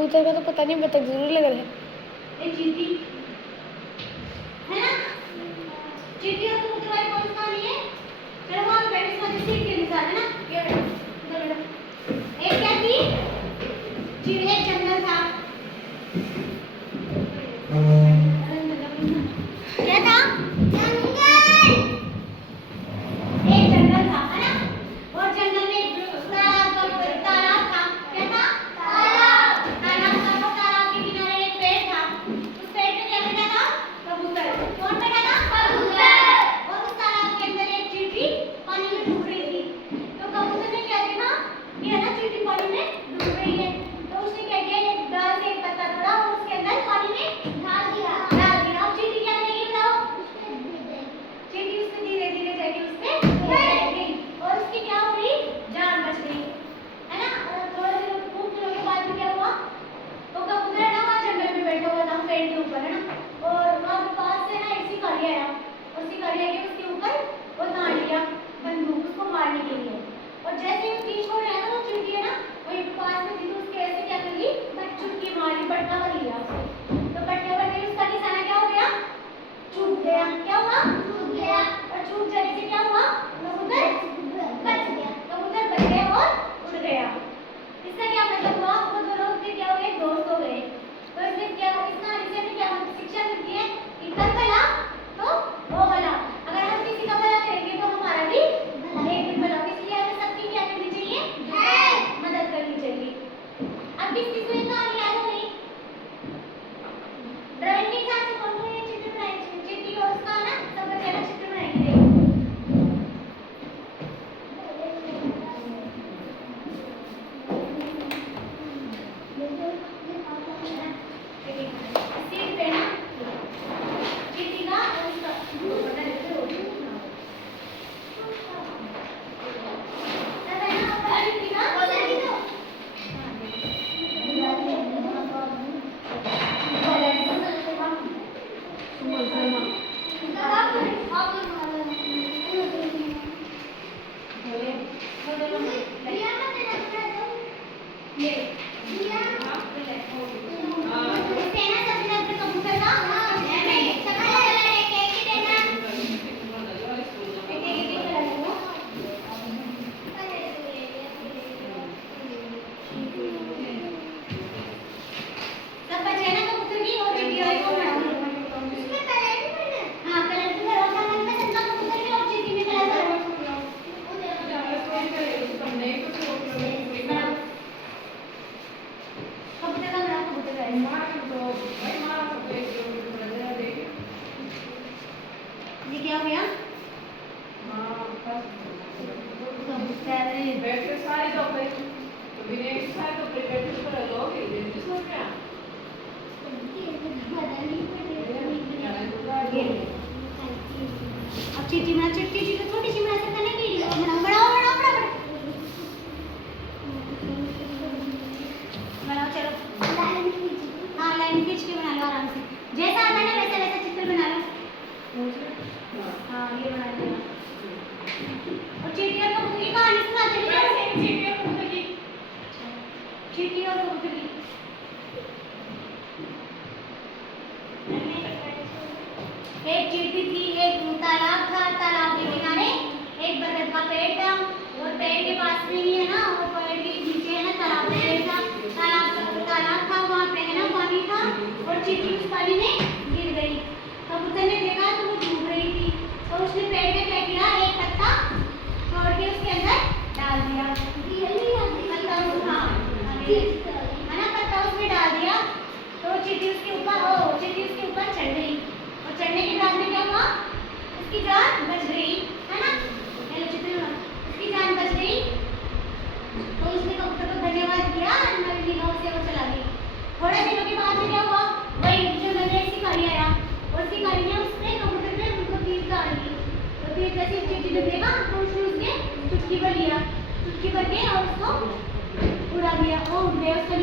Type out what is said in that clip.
कबूतर का तो पता नहीं, बतख जरूर लग रहा है। एक चींटी है ना, चींटी और कबूतर वाली कौन सी कहानी है? चलो वहां पे बैठे, इसमें सीख के निकाल है ना, ये बैठो इधर बैठो। एक क्या थी, एक जंगल था, क्या था, एक जंगल था है ना, और जंगल में तालाब था, क्या था, तालाब था, तो तालाब के किनारे एक पेड़ था, उस पेड़ पे क्या बैठा था, कबूतर। कौन बैठा था, कबूतर। और उस तालाब के अंदर एक चींटी पानी में डूब रही थी, तो कबूतर ने क्या देखा कि है ना चींटी पानी में डूब रही है, तो उसने क्या किया, एक डाल से एक पत्ता तोड़ा और उसके अंदर पानी में डाल दिया। अब चींटी क्या करेगी बताओ, चींटी उसमें धीरे धीरे जाके उसमें बैठ गई और उसकी क्या हुई, जान बच गई है ना। और थोड़े दिनों खूब दिनों के बाद क्या हुआ, तो कबूतर है ना वहाँ जंगल में बैठा हुआ था पेड़ के ऊपर है ना, और वहाँ पास से ना एक शिकारी आया और शिकारी आके उसके ऊपर वो तान लिया बंदूक उसको मारने के लिए, और जैसे ही वो तीर छोड़ रहा था वो चींटी है ना वहीं पास में थी, तो उसके ऐसे क्या कर ली, चुटकी मारी, बट्टा कर लिया उससे, तो बट्टे पर उसका निशाना क्या हो गया, छूट गया। क्या हुआ, छूट गया, और छूट जाने से क्या हुआ, कबूतर बच गया, कबूतर बच गया और उड़ गया। इसका क्या मतलब हुआ, वो दोनों फिर क्या हो गए, दोस्त हो गए। तो इसलिए क्या, इस कहानी से हमें क्या शिक्षा मिलती है कि कर भला तो वो भला, अगर हम किसी का भला करेंगे तो हमारा भी एक दिन भला होगा, इसलिए हमें सबकी क्या करनी चाहिए, मदद करनी चाहिए। अब किस किस को ये कहानी याद हो गई, ड्राइंग के हिसाब से कौन कौन ये चित्र बनाएंगे, चिट्ठी और उसका ना सब बच्चे ना चित्र बनाएंगे। सीट पे ना चिट्ठी का और उसका क्या हो गया, बैठ सारे कपड़े तो बिना सारे कपड़े बैठ कर लोगे जल्दी सो गया अब चिट्ठी बना, चिट्ठी तो छोटी सी बना सकते हैं कि बनाओ बनाओ बनाओ बनाओ बनाओ, चलो हाँ लाइन खींच के बना लो आराम से, जैसा आता है ना वैसा वैसा चित्र बना लो। हाँ ये बना लिया, और चींटी और कबूतर की कहानी सुनाते हैं, चींटी और कबूतर की, चींटी और कबूतर की एक चींटी थी, एक तालाब था, तालाब के किनारे एक बरगद का पेड़ था, और पेड़ के पास में ही है ना, और पेड़ के नीचे है ना तालाब का पेड़ था, तालाब था वहाँ पे है ना पानी था, और चींटी उस पानी में गिर गई। कबूतर ने देखा तो वो डूब रही थी, तो उसने पेड़ पे क्या किया, एक पत्ता तोड़ के उसके अंदर डाल दिया, पत्ता हाँ है ना, पत्ता उसमें डाल दिया, तो चींटी उसके ऊपर चढ़ गई, और चढ़ने के बाद में क्या हुआ, उसकी जान बच गई है ना, उसकी जान बच गई, तो उसने कबूतर को धन्यवाद किया, से वो चला गई। थोड़े दिनों के बाद में क्या हुआ, वही जंगल में एक शिकारी आया, और शिकारी ने उसने कबूतर पे उनको तीर डाल दी, तो तीर जैसे चींटी ने देखा तो उसने उसके चुटकी पर लिया, चुटकी पर के और उसको उड़ा दिया, वो उड़ गया, उसका